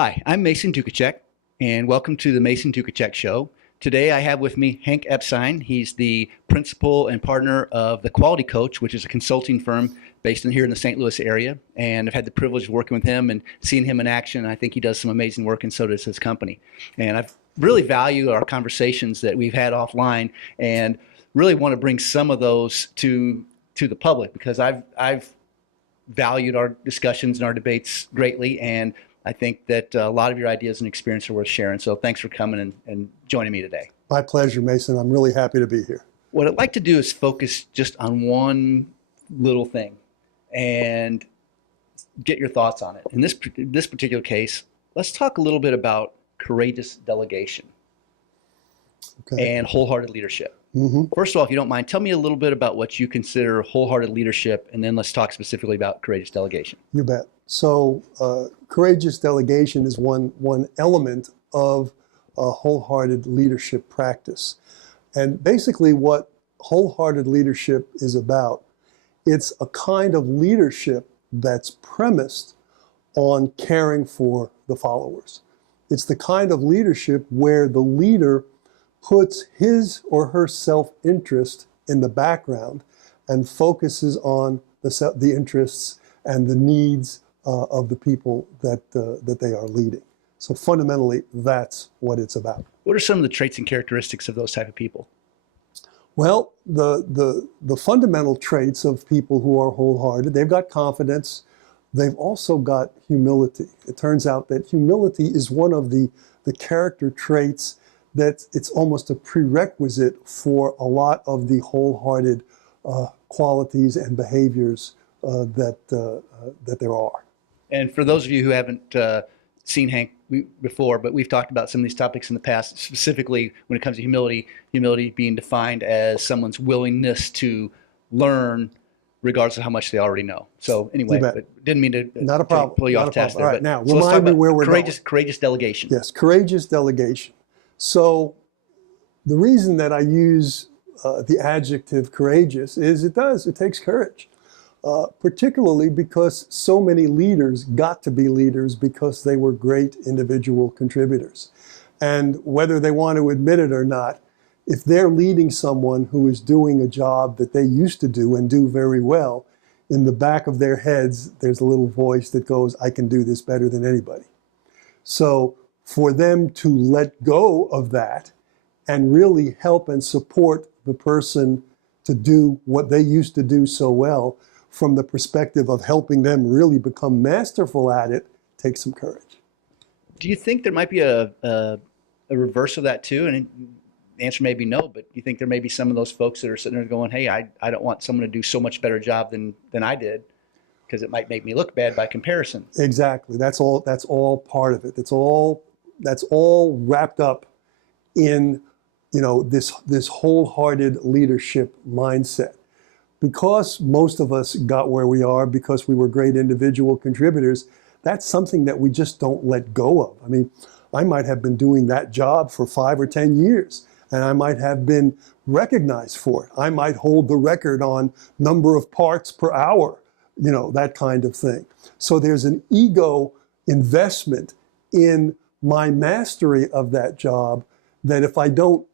Hi, I'm Mason Dukacek, and welcome to the Mason Dukacek Show. Today I have with me Hank Epstein. He's the principal and partner of The Quality Coach, which is a consulting firm based here in the St. Louis area. And I've had the privilege of working with him and seeing him in action. I think he does some amazing work, and so does his company. And I really value our conversations that we've had offline, and really want to bring some of those to the public, because I've valued our discussions and our debates greatly, and I think that a lot of your ideas and experience are worth sharing. So thanks for coming and joining me today. My pleasure, Mason. I'm really happy to be here. What I'd like to do is focus just on one little thing and get your thoughts on it. In this particular case, let's talk a little bit about courageous delegation and wholehearted leadership. First of all, if you don't mind, tell me a little bit about what you consider wholehearted leadership, and then let's talk specifically about courageous delegation. You bet. So courageous delegation is one element of a wholehearted leadership practice. And basically what wholehearted leadership is about, it's a kind of leadership that's premised on caring for the followers. It's the kind of leadership where the leader puts his or her self-interest in the background and focuses on the interests and the needs of the people that they are leading. So fundamentally, that's what it's about. What are some of the traits and characteristics of those type of people? Well, the fundamental traits of people who are wholehearted, they've got confidence. They've also got humility. It turns out that humility is one of the character traits that it's almost a prerequisite for a lot of the wholehearted qualities and behaviors that there are. And for those of you who haven't seen Hank before, but we've talked about some of these topics in the past, specifically when it comes to humility being defined as someone's willingness to learn regardless of how much they already know. So anyway, but didn't mean to, Not a problem. pull you Not off task there. All right, now so remind me where we're going. Courageous delegation. Yes, courageous delegation. So the reason that I use the adjective courageous is it takes courage. Particularly because so many leaders got to be leaders because they were great individual contributors. And whether they want to admit it or not, if they're leading someone who is doing a job that they used to do and do very well, in the back of their heads, there's a little voice that goes, I can do this better than anybody. So for them to let go of that and really help and support the person to do what they used to do so well, from the perspective of helping them really become masterful at it, takes some courage. Do you think there might be a reverse of that too? And the answer may be no, but do you think there may be some of those folks that are sitting there going, hey, I don't want someone to do so much better job than I did, because it might make me look bad by comparison? Exactly. That's all part of it. That's all wrapped up in, this wholehearted leadership mindset. Because most of us got where we are because we were great individual contributors, that's something that we just don't let go of. I mean, I might have been doing that job for 5 or 10 years, and I might have been recognized for it. I might hold the record on number of parts per hour, that kind of thing. So there's an ego investment in my mastery of that job that if I don't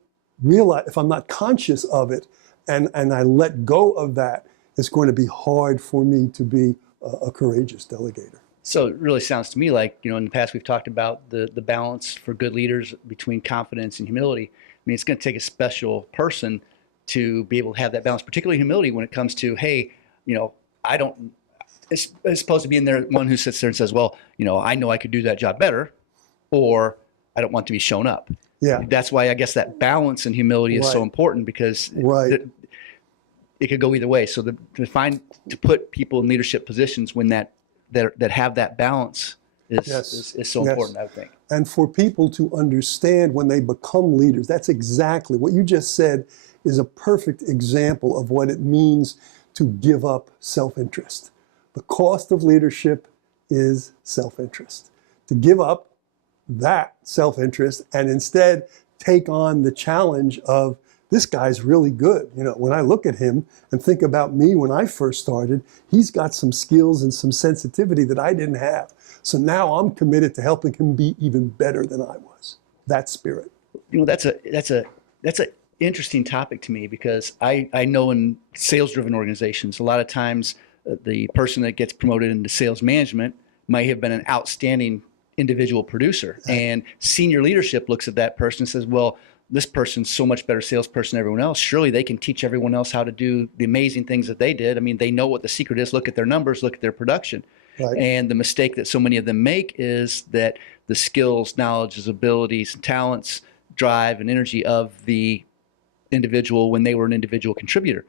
realize, if I'm not conscious of it, and I let go of that, it's going to be hard for me to be a courageous delegator. So it really sounds to me like, in the past we've talked about the balance for good leaders between confidence and humility. I mean, it's going to take a special person to be able to have that balance, particularly humility when it comes to, hey, I don't, as opposed to being there one who sits there and says, well, I know I could do that job better, or I don't want to be shown up. Yeah. That's why I guess that balance and humility is so important, because it could go either way. So to put people in leadership positions when that have that balance is so important, I would think. And for people to understand when they become leaders, that's exactly what you just said is a perfect example of what it means to give up self-interest. The cost of leadership is self-interest. To give up that self-interest and instead take on the challenge of, this guy's really good. When I look at him and think about me when I first started, he's got some skills and some sensitivity that I didn't have. So now I'm committed to helping him be even better than I was. That spirit. That's a interesting topic to me, because I know in sales driven organizations, a lot of times the person that gets promoted into sales management might have been an outstanding individual producer, and senior leadership looks at that person and says, well, this person's so much better salesperson than everyone else. Surely they can teach everyone else how to do the amazing things that they did. I mean, they know what the secret is. Look at their numbers, look at their production. Right. And the mistake that so many of them make is that the skills, knowledges, abilities, talents, drive, and energy of the individual when they were an individual contributor.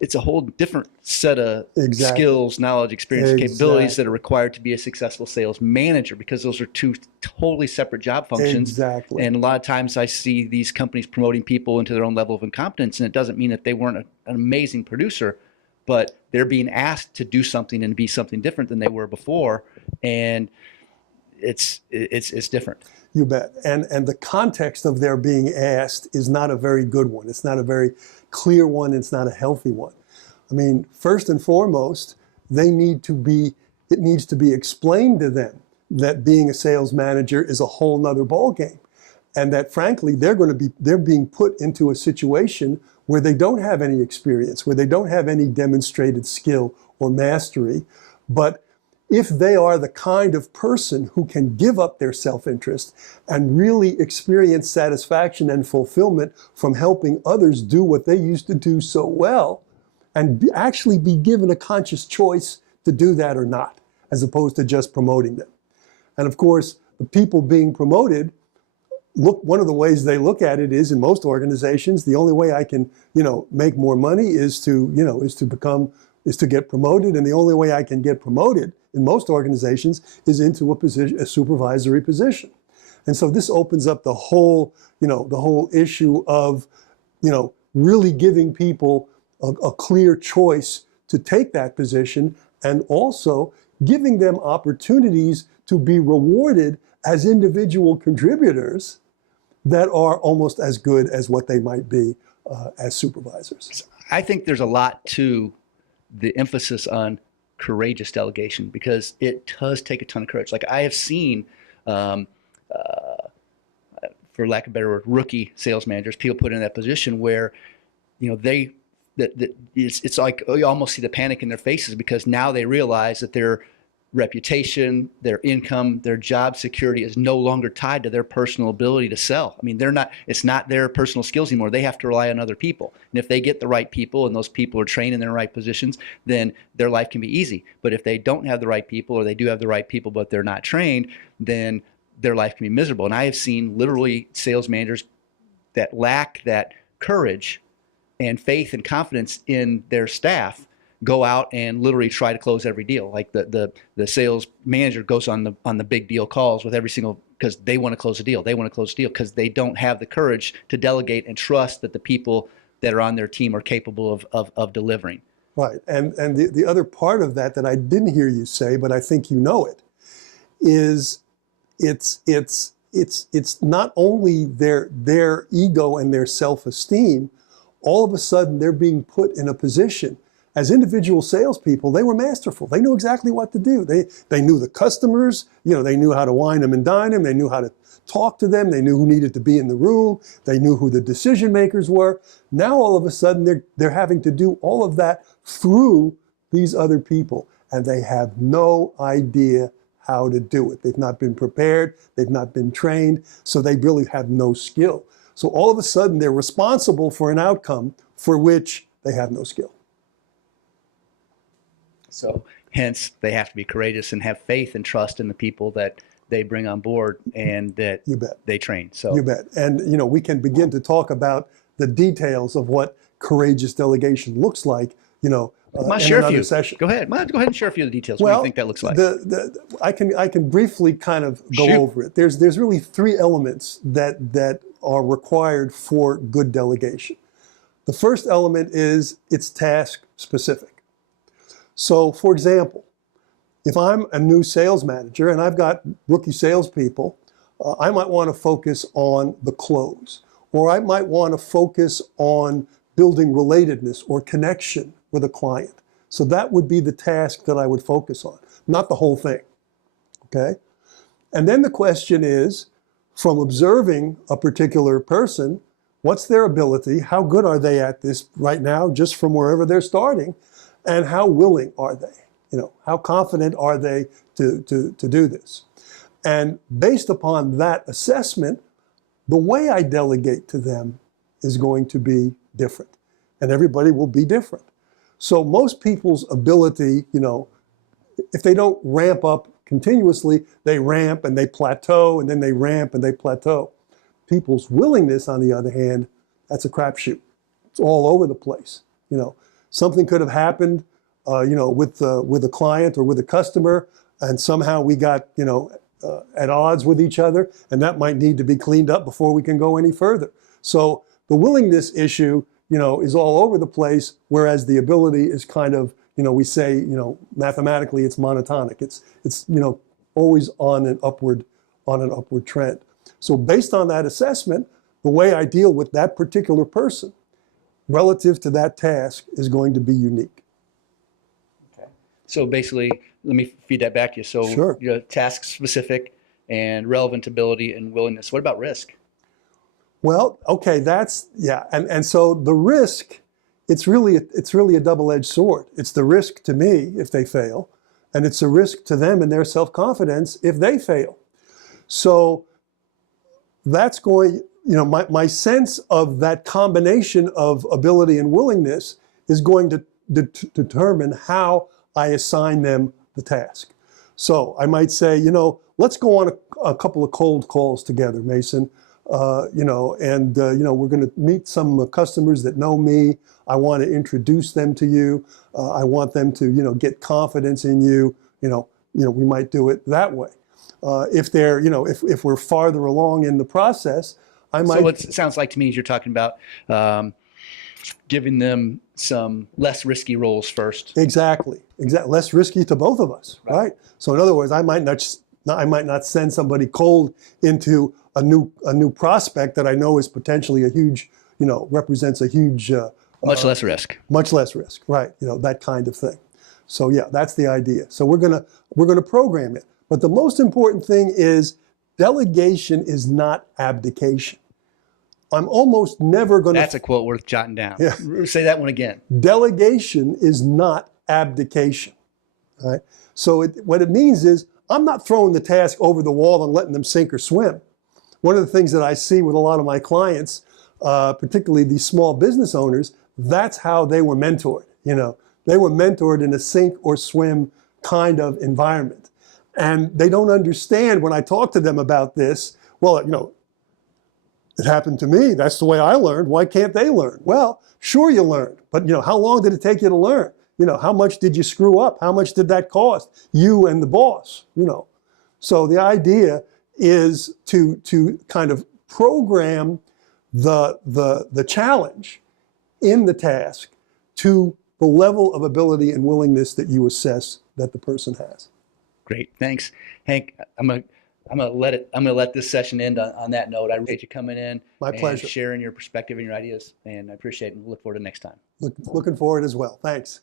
It's a whole different set of skills, knowledge, experience, capabilities that are required to be a successful sales manager, because those are two totally separate job functions. Exactly. And a lot of times I see these companies promoting people into their own level of incompetence, and it doesn't mean that they weren't an amazing producer, but they're being asked to do something and be something different than they were before, and it's different. You bet. And the context of their being asked is not a very good one. It's not a very clear one. It's not a healthy one. I mean, first and foremost, it needs to be explained to them that being a sales manager is a whole nother ballgame. And that frankly, they're being put into a situation where they don't have any experience, where they don't have any demonstrated skill or mastery. But if they are the kind of person who can give up their self-interest and really experience satisfaction and fulfillment from helping others do what they used to do so well, and actually be given a conscious choice to do that or not, as opposed to just promoting them. And of course, the people being promoted, one of the ways they look at it is, in most organizations, the only way I can, make more money is to get promoted, and the only way I can get promoted in most organizations is into a supervisory position. And so this opens up the whole issue of, really giving people a clear choice to take that position, and also giving them opportunities to be rewarded as individual contributors that are almost as good as what they might be as supervisors. I think there's a lot to the emphasis on courageous delegation, because it does take a ton of courage. Like I have seen, for lack of a better word, rookie sales managers, people put in that position where, it's like you almost see the panic in their faces, because now they realize that their reputation, their income, their job security is no longer tied to their personal ability to sell. I mean, it's not their personal skills anymore. They have to rely on other people. And if they get the right people and those people are trained in their right positions, then their life can be easy. But if they don't have the right people, or they do have the right people, but they're not trained, then their life can be miserable. And I have seen literally sales managers that lack that courage and faith and confidence in their staff go out and literally try to close every deal. Like the sales manager goes on the big deal calls with every single, because they want to close a deal. They want to close a deal because they don't have the courage to delegate and trust that the people that are on their team are capable of delivering. Right. And the other part of that I didn't hear you say, but I think you know it, is it's not only their ego and their self-esteem. All of a sudden they're being put in a position. As individual salespeople, they were masterful. They knew exactly what to do. They knew the customers, they knew how to wine them and dine them. They knew how to talk to them. They knew who needed to be in the room. They knew who the decision makers were. Now all of a sudden they're having to do all of that through these other people, and they have no idea how to do it. They've not been prepared. They've not been trained, so they really have no skill. So all of a sudden they're responsible for an outcome for which they have no skill. So hence they have to be courageous and have faith and trust in the people that they bring on board and that they train. So you bet. And we can begin to talk about the details of what courageous delegation looks like, in another session. Go ahead. Go ahead and share a few of the details. What do you think that looks like? I can briefly kind of go over it. There's really three elements that are required for good delegation. The first element is it's task specific. So, for example, if I'm a new sales manager and I've got rookie salespeople, I might want to focus on the close, or I might want to focus on building relatedness or connection with a client. So that would be the task that I would focus on, not the whole thing, okay? And then the question is, from observing a particular person, what's their ability? How good are they at this right now, just from wherever they're starting? And how willing are they? You know, how confident are they to do this? And based upon that assessment, the way I delegate to them is going to be different. And everybody will be different. So most people's ability, you know, if they don't ramp up continuously, they ramp and they plateau, and then they ramp and they plateau. People's willingness, on the other hand, that's a crapshoot. It's all over the place. You know, something could have happened, you know, with a client or with a customer, and somehow we got, you know, at odds with each other, and that might need to be cleaned up before we can go any further. So the willingness issue, you know, is all over the place, whereas the ability is kind of, you know, we say, you know, mathematically it's monotonic. It's you know, always on an upward trend. So based on that assessment, the way I deal with that particular person relative to that task is going to be unique. Okay. So basically, let me feed that back to you. So Sure. You know, task specific and relevant ability and willingness. What about risk? Well, okay, that's, yeah. And so the risk, it's really a double-edged sword. It's the risk to me if they fail, and it's a risk to them and their self-confidence if they fail. So that's going, you know, my sense of that combination of ability and willingness is going to determine how I assign them the task. So I might say, you know, let's go on a couple of cold calls together, Mason. You know, and you know, we're going to meet some customers that know me. I want to introduce them to you. I want them to, you know, get confidence in you. You know, we might do it that way. If they're, you know, if we're farther along in the process, I might. So what it sounds like to me is you're talking about giving them some less risky roles first. Exactly. Less risky to both of us, right? So in other words, I might not send somebody cold into a new prospect that I know is potentially a huge, you know, represents a huge Much less risk. Much less risk, right? You know, that kind of thing. So yeah, that's the idea. So we're gonna program it. But the most important thing is delegation is not abdication. I'm almost never going to. That's a quote worth jotting down. Yeah. Say that one again. Delegation is not abdication. Right? So what it means is I'm not throwing the task over the wall and letting them sink or swim. One of the things that I see with a lot of my clients, particularly these small business owners, that's how they were mentored. You know, they were mentored in a sink or swim kind of environment. And they don't understand when I talk to them about this. Well, you know, it happened to me. That's the way I learned. Why can't they learn? Well, sure you learned, but you know, how long did it take you to learn? You know, how much did you screw up? How much did that cost you and the boss? You know, so the idea is to kind of program the challenge in the task to the level of ability and willingness that you assess that the person has. Great, thanks, Hank. I'm gonna let this session end on that note. I appreciate you coming in. My pleasure. Sharing your perspective and your ideas, and I appreciate it and look forward to next time. Looking forward as well. Thanks.